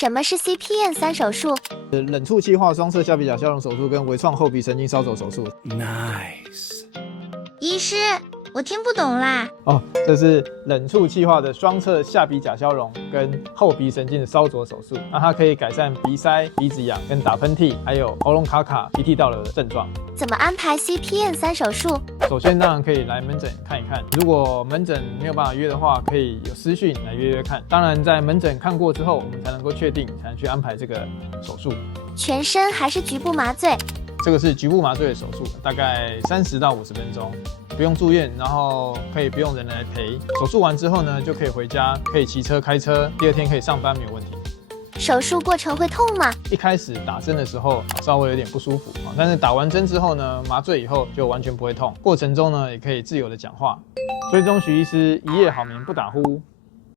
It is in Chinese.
什么是 CPN3手术？冷触气化双侧下鼻甲消融手术跟微创后鼻神经烧灼手术。Nice。医师，我听不懂啦。哦，这是冷触气化的双侧下鼻甲消融跟后鼻神经的烧灼手术，那它可以改善鼻塞、鼻子痒、跟打喷嚏，还有喉咙卡卡、鼻涕倒流的症状。怎么安排 CPN3手术？首先当然可以来门诊看一看，如果门诊没有办法约的话，可以有私讯来约看。当然在门诊看过之后，我们才能够确定，才能去安排这个手术。全身还是局部麻醉？这个是局部麻醉的手术，大概30到50分钟，不用住院，然后可以不用人来陪。手术完之后呢，就可以回家，可以骑车、开车，第2天可以上班没有问题。手术过程会痛吗？一开始打针的时候稍微有点不舒服，但是打完针之后呢，麻醉以后就完全不会痛。过程中呢，也可以自由的讲话。追踪许医师，一夜好眠不打呼。